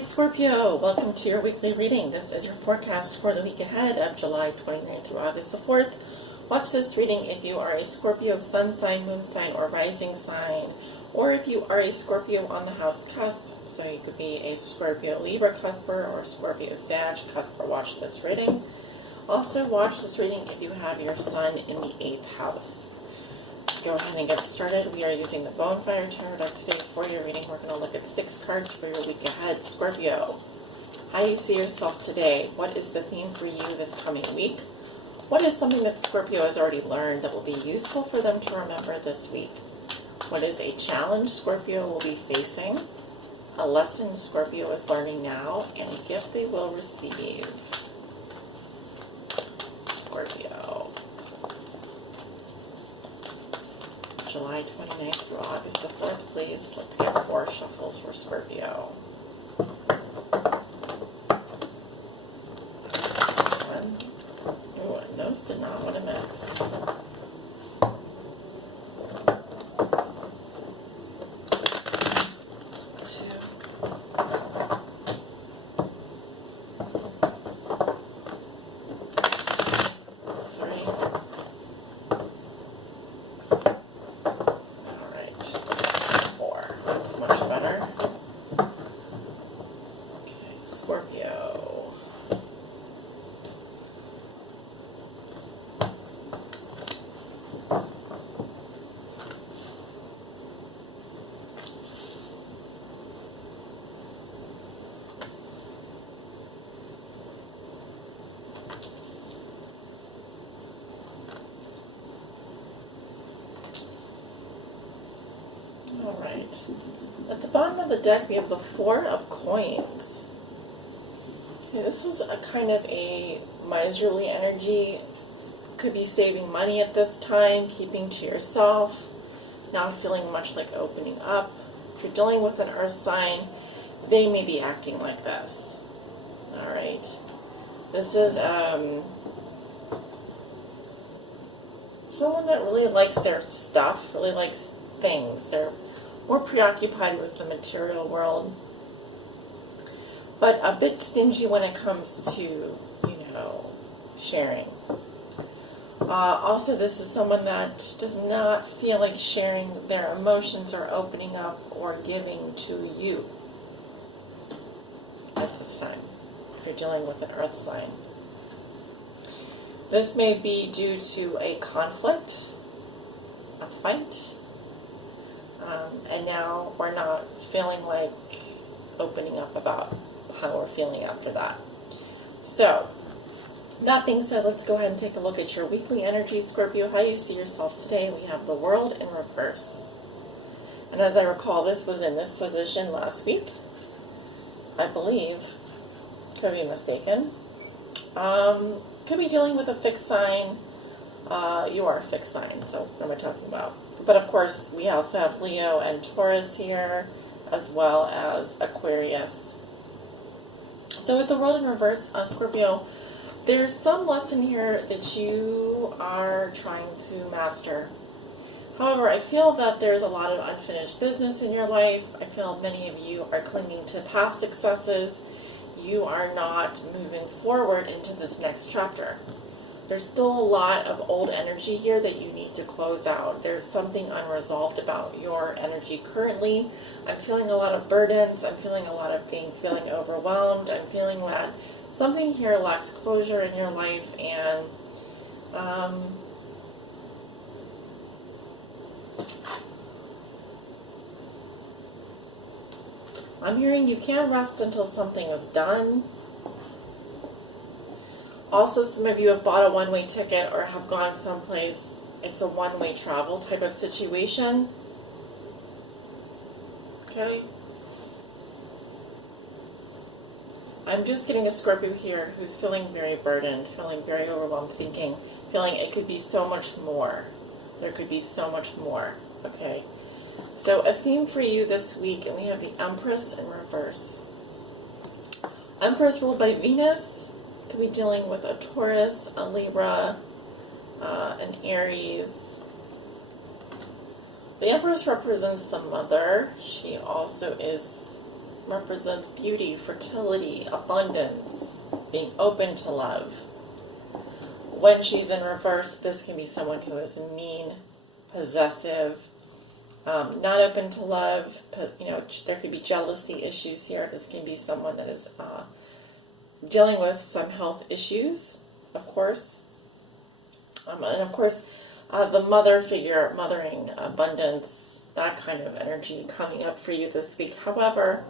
Scorpio, welcome to your weekly reading. This is your forecast for the week ahead of July 29th through August the 4th. Watch this reading if you are a Scorpio sun sign, moon sign, or rising sign, or if you are a Scorpio on the house cusp. So you could be a Scorpio Libra cusper or a Scorpio Sag cusper. Watch this reading. Also watch this reading if you have your sun in the 8th house. Let's go ahead and get started. We are using the Bonefire Tarot deck today for your reading. We're going to look at 6 cards for your week ahead. Scorpio, how you see yourself today? What is the theme for you this coming week? What is something that Scorpio has already learned that will be useful for them to remember this week? What is a challenge Scorpio will be facing? A lesson Scorpio is learning now, and a gift they will receive. Scorpio. July 29th through August the 4th, please. Let's get 4 shuffles for Scorpio. 1. Ooh, and those did not want to mix. 2. 3. Much better. Okay, Scorpio. All right. At the bottom of the deck, we have the 4 of Coins. Okay, this is a kind of a miserly energy. Could be saving money at this time, keeping to yourself, not feeling much like opening up. If you're dealing with an earth sign, they may be acting like this. All right. This is someone that really likes their stuff, really likes things. They're more preoccupied with the material world, but a bit stingy when it comes to, sharing. Also, this is someone that does not feel like sharing their emotions or opening up or giving to you at this time, if you're dealing with an earth sign. This may be due to a conflict, a fight, and now we're not feeling like opening up about how we're feeling after that. So, that being said, let's go ahead and take a look at your weekly energy, Scorpio. How you see yourself today. We have the World in reverse. And as I recall, this was in this position last week, I believe. Could be mistaken. Could be dealing with a fixed sign. You are a fixed sign, so what am I talking about? But of course, we also have Leo and Taurus here, as well as Aquarius. So with the World in reverse, Scorpio, there's some lesson here that you are trying to master. However, I feel that there's a lot of unfinished business in your life. I feel many of you are clinging to past successes. You are not moving forward into this next chapter. There's still a lot of old energy here that you need to close out. There's something unresolved about your energy currently. I'm feeling a lot of burdens. I'm feeling a lot of feeling overwhelmed. I'm feeling that something here lacks closure in your life, and I'm hearing you can't rest until something is done. Also, some of you have bought a one-way ticket or have gone someplace. It's a one-way travel type of situation. Okay? I'm just getting a Scorpio here who's feeling very burdened, feeling very overwhelmed, feeling it could be so much more. There could be so much more. Okay? So a theme for you this week, and we have the Empress in reverse. Empress ruled by Venus. Could be dealing with a Taurus, a Libra, an Aries. The Empress represents the mother. She also is represents beauty, fertility, abundance, being open to love. When she's in reverse, this can be someone who is mean, possessive, not open to love. There could be jealousy issues here. This can be someone that is dealing with some health issues, of course. And of course, the mother figure, mothering, abundance, that kind of energy coming up for you this week. However,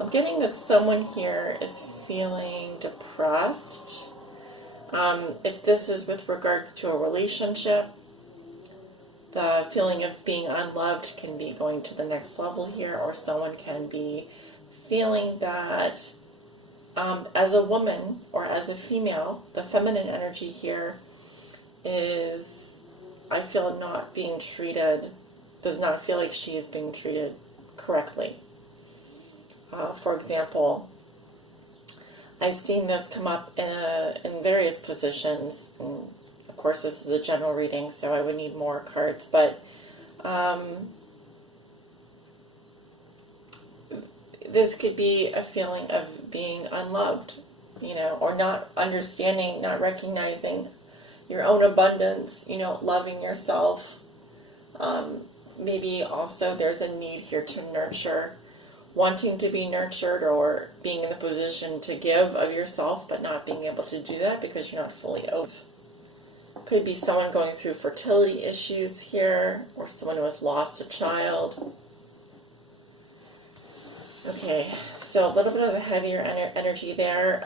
I'm getting that someone here is feeling depressed. If this is with regards to a relationship, the feeling of being unloved can be going to the next level here, or someone can be feeling that as a woman or as a female, the feminine energy here is, I feel, not being treated, does not feel like she is being treated correctly. For example, I've seen this come up in various positions, and of course this is a general reading, so I would need more cards, but this could be a feeling of being unloved, or not understanding, not recognizing your own abundance, loving yourself. Maybe also there's a need here to nurture, wanting to be nurtured, or being in the position to give of yourself, but not being able to do that because you're not fully open. Could be someone going through fertility issues here, or someone who has lost a child. Okay, so a little bit of a heavier energy there.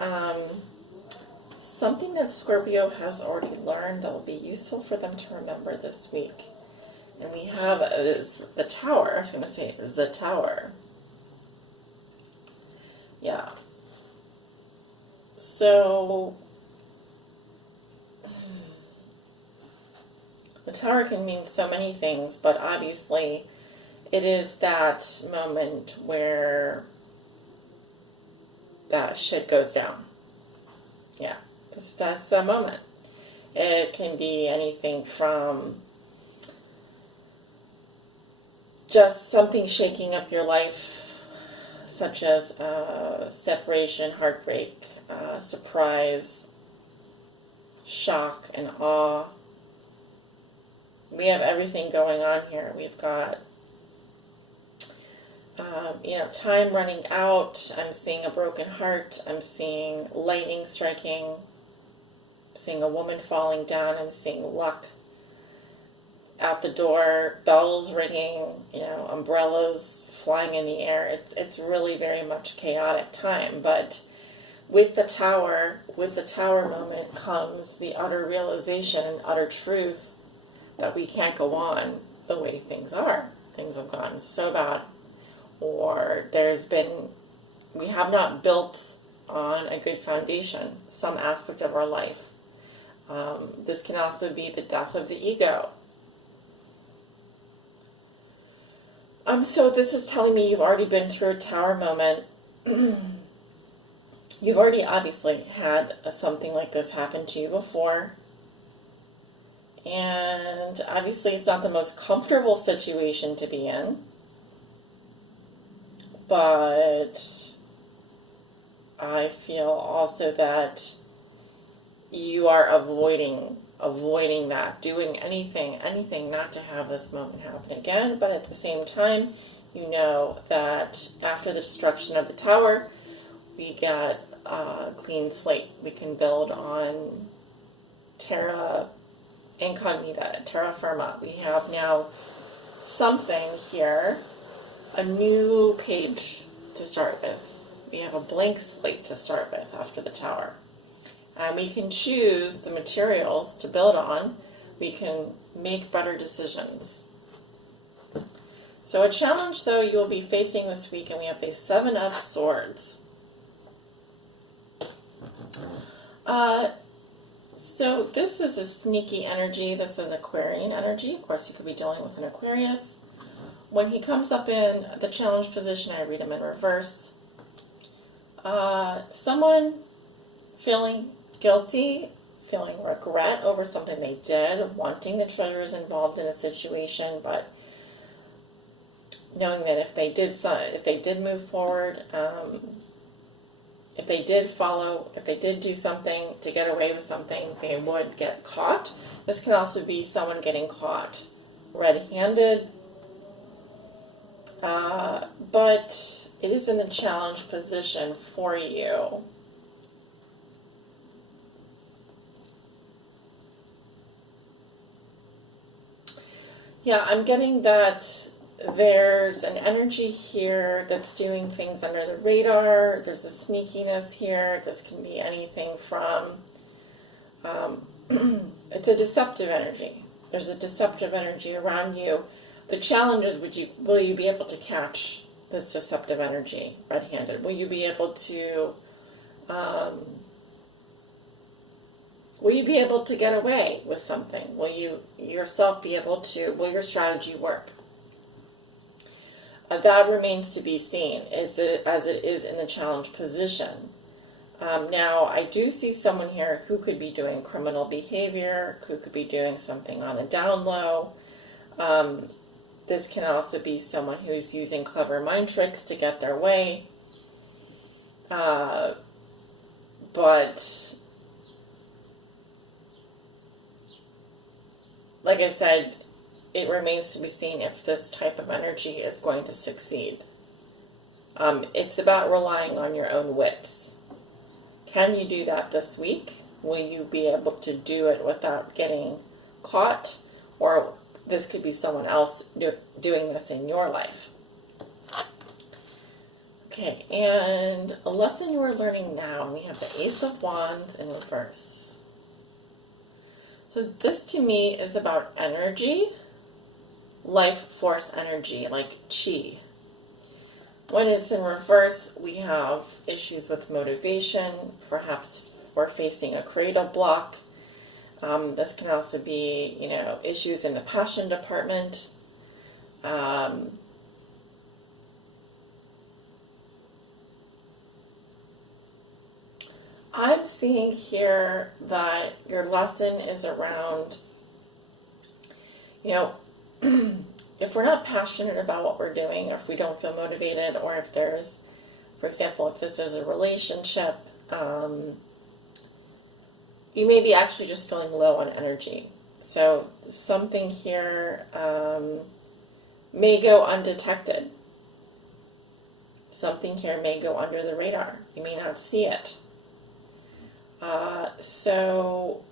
Something that Scorpio has already learned that will be useful for them to remember this week. And we have the Tower. I was going to say the Tower. Yeah. So the Tower can mean so many things, but obviously it is that moment where that shit goes down. Yeah, that's the moment. It can be anything from just something shaking up your life, such as separation, heartbreak, surprise, shock, and awe. We have everything going on here. We've got time running out. I'm seeing a broken heart. I'm seeing lightning striking. I'm seeing a woman falling down. I'm seeing luck out the door, bells ringing, umbrellas flying in the air. It's really very much chaotic time. But with the Tower moment comes the utter realization and utter truth that we can't go on the way things are. Things have gone so bad, or we have not built on a good foundation, some aspect of our life. This can also be the death of the ego. So this is telling me you've already been through a Tower moment. You've already obviously had something like this happen to you before. And obviously it's not the most comfortable situation to be in. But I feel also that you are avoiding that, doing anything not to have this moment happen again. But at the same time, you know that after the destruction of the Tower, we got a clean slate. We can build on terra incognita, terra firma. We have now something here, a new page to start with. We have a blank slate to start with after the Tower. And we can choose the materials to build on. We can make better decisions. So a challenge, though, you'll be facing this week, and we have the Seven of Swords. So this is a sneaky energy. This is Aquarian energy. Of course, you could be dealing with an Aquarius. When he comes up in the challenge position, I read him in reverse. Someone feeling guilty, feeling regret over something they did, wanting the treasures involved in a situation, but knowing that if they did move forward, if they did follow, if they did do something to get away with something, they would get caught. This can also be someone getting caught red-handed, but it is in the challenge position for you. Yeah, I'm getting that there's an energy here that's doing things under the radar. There's a sneakiness here. This can be anything from, it's a deceptive energy. There's a deceptive energy around you. The challenge is, will you be able to catch this deceptive energy red-handed? Will you be able to, get away with something? Will you yourself be able to, will your strategy work? That remains to be seen, as it is in the challenge position. Now, I do see someone here who could be doing criminal behavior, who could be doing something on a down low. This can also be someone who's using clever mind tricks to get their way. But like I said, it remains to be seen if this type of energy is going to succeed. It's about relying on your own wits. Can you do that this week? Will you be able to do it without getting caught? Or this could be someone else doing this in your life. Okay, and a lesson you are learning now. We have the Ace of Wands in reverse. So this to me is about energy, life force energy, like chi. When it's in reverse, we have issues with motivation. Perhaps we're facing a creative block. This can also be, issues in the passion department. I'm seeing here that your lesson is around, if we're not passionate about what we're doing, or if we don't feel motivated, or if there's, for example, if this is a relationship, you may be actually just feeling low on energy. So something here may go undetected. Something here may go under the radar. You may not see it. So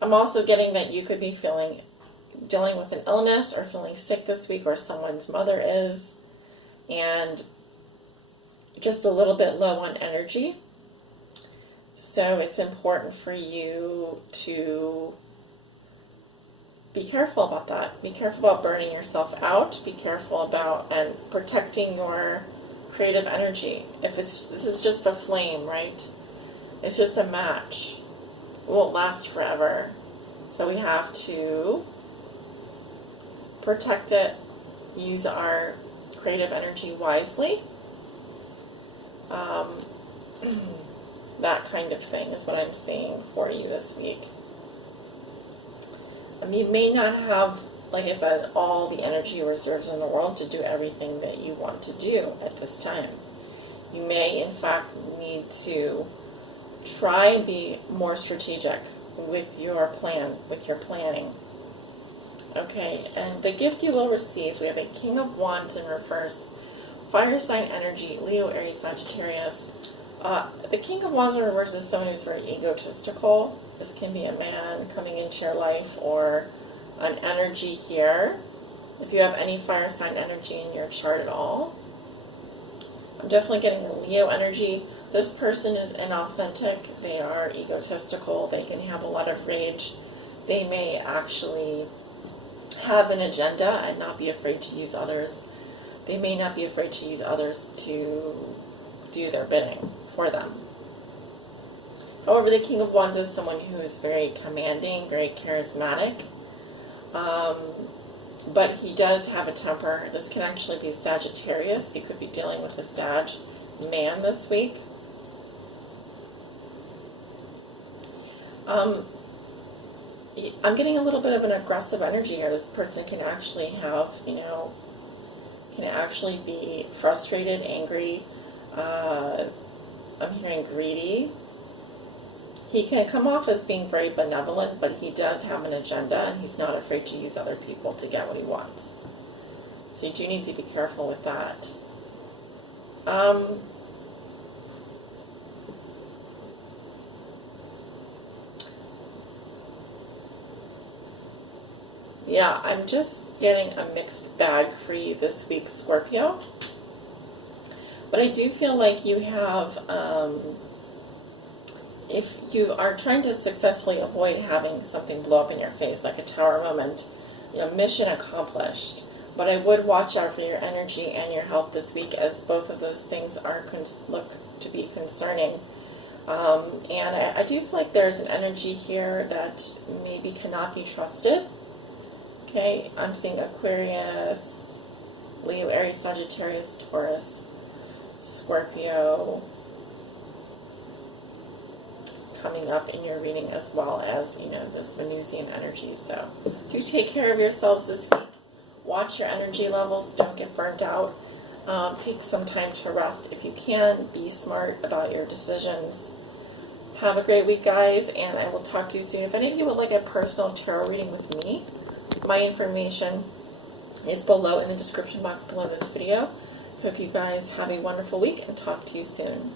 I'm also getting that you could be dealing with an illness or feeling sick this week, or someone's mother is, and just a little bit low on energy. So it's important for you to be careful about that. Be careful about burning yourself out. Be careful about and protecting your creative energy. This is just a flame, right? It's just a match. It won't last forever. So we have to protect it, use our creative energy wisely. That kind of thing is what I'm seeing for you this week. You may not have, like I said, all the energy reserves in the world to do everything that you want to do at this time. You may, in fact, need to try and be more strategic with your plan, with your planning. Okay, and the gift you will receive, we have a King of Wands in reverse, fire sign energy, Leo, Aries, Sagittarius. The King of Wands in reverse is someone who's very egotistical. This can be a man coming into your life, or an energy here. If you have any fire sign energy in your chart at all, I'm definitely getting a Leo energy. This person is inauthentic. They are egotistical. They can have a lot of rage. They may actually have an agenda and not be afraid to use others. They may not be afraid to use others to do their bidding for them. However, the King of Wands is someone who is very commanding, very charismatic, but he does have a temper. This can actually be Sagittarius. You could be dealing with a Sag man this week. I'm getting a little bit of an aggressive energy here. This person can actually have, can actually be frustrated, angry. I'm hearing greedy. He can come off as being very benevolent, but he does have an agenda, and he's not afraid to use other people to get what he wants. So you do need to be careful with that. Yeah, I'm just getting a mixed bag for you this week, Scorpio. But I do feel like you have, if you are trying to successfully avoid having something blow up in your face, like a tower moment, you know, mission accomplished. But I would watch out for your energy and your health this week, as both of those things are look to be concerning. And I do feel like there's an energy here that maybe cannot be trusted. Okay, I'm seeing Aquarius, Leo, Aries, Sagittarius, Taurus, Scorpio coming up in your reading, as well as, you know, this Venusian energy. So do take care of yourselves this week. Watch your energy levels. Don't get burnt out. Take some time to rest if you can. Be smart about your decisions. Have a great week, guys, and I will talk to you soon. If any of you would like a personal tarot reading with me, my information is below in the description box below this video. Hope you guys have a wonderful week, and talk to you soon.